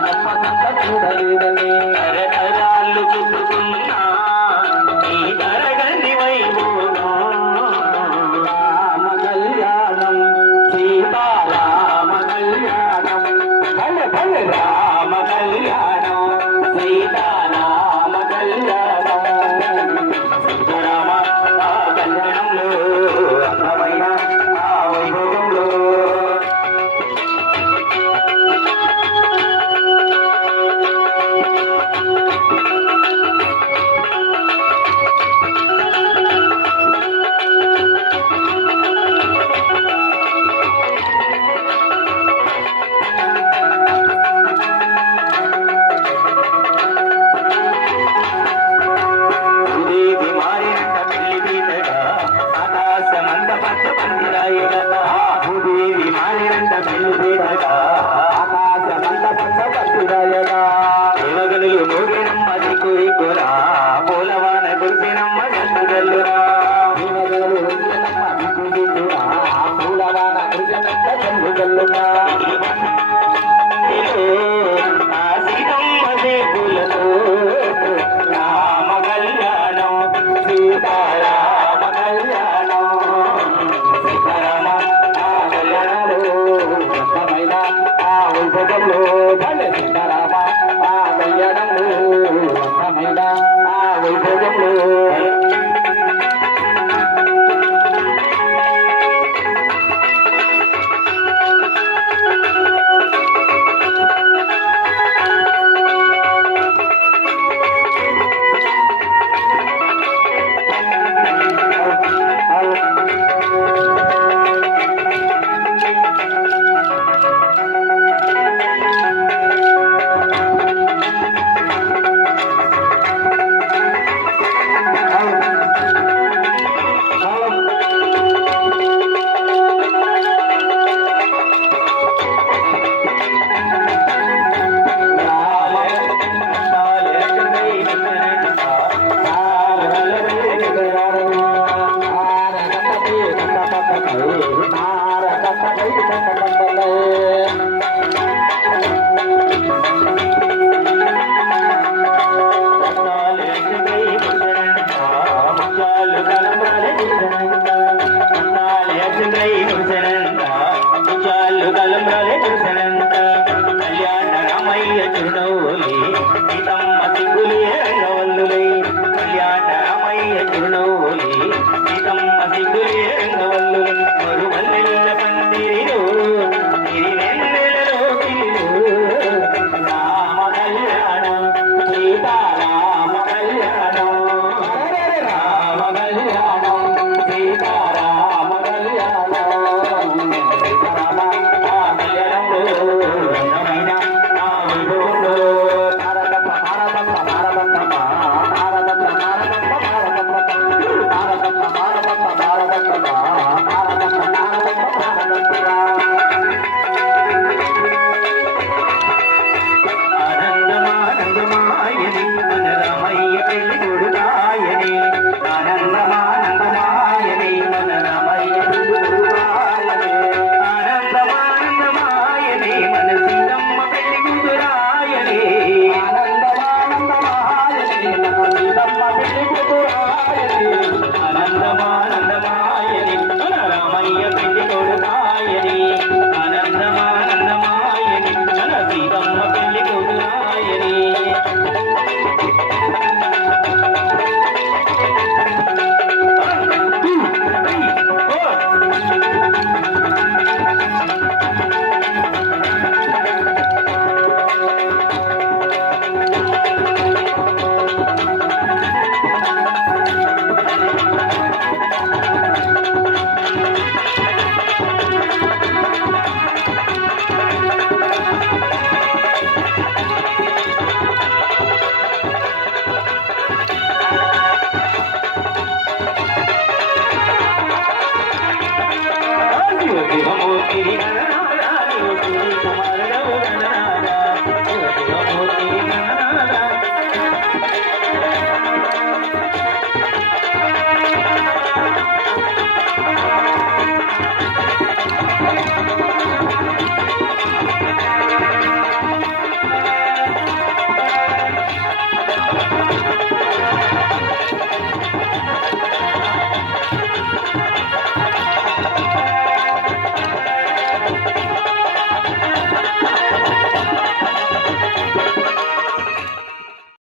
గొప్పదంత చూడలేదని తరతరాలు చుట్టుకున్నా ఈ తరగని వైభోగం రామ కళ్యాణం సీతారామ కళ్యాణం భలే భలే రామ కళ్యాణం సీతారామ కళ్యాణం సీతారామ ఆ కళ్యాణంలో అందమైన ఆ వైభోగంలో భూదేవి మారినంట పెళ్లిపీటగా ఆకాశమంత పచ్చపట్టురాయగా దేవగనులు మోగినమ్మ దిక్కురా పూలవాన కురిసినమ్మ గల్లురా దేవగనులు మోగినమ్మ దిక్కురా పూలవాన కురిసినంత గల్లురా ఆ సీతమ్మ దేవులతో రామ కళ్యాణం సీతారామ కళ్యాణం సీతారామ ఆ కళ్యాణంలో అందమైన ఆ వైభోగంలో భలే సీతారామ ఆ కళ్యాణంలో అందమైన ఆ వైభోగంలో కళ్యాణ రామయ్య చిరునవ్వులే సీతమ్మ సిగ్గులే రంగవల్లులే కళ్యాణ రామయ్య చిరునవ్వులే సీతమ్మ సిగ్గులే రంగవల్లులే మరుమల్లెల్ల పందిరిలో తిరివెన్నెలలో రామ కళ్యాణం సీతారామ కళ్యాణం రామ కళ్యాణం సీతారామ కళ్యాణం సీతారామ ఆ కళ్యాణంలో అందమైన ఆ వైభవంలో భారతమ్మ భారతమ్మ భారతమ్మ భారతమ్మ భారతమ్మ భారతమ్మ భారతమ్మ భారతమ్మ భారతమ్మ భారతమ్మ భారతమ్మ ఆనందమానందమాయని మన రామయ్య పెళ్లి కొడుకాయని ఆనందమానందమాయని మన రామయ్య పెళ్లి కొడుకాయని ఆనందమానందమాయని మన సీతమ్మ పెళ్లి కూతురాయని ఆనందమానందమాయని మన సీతమ్మ పెళ్లి కూతురాయని ఆనందమానందమాయని మన రామయ్య పెళ్లి కొడుకాయని ఆనందమానందమాయని మన సీతమ్మ పెళ్లి కొడుకాయని దివమో తిరిగన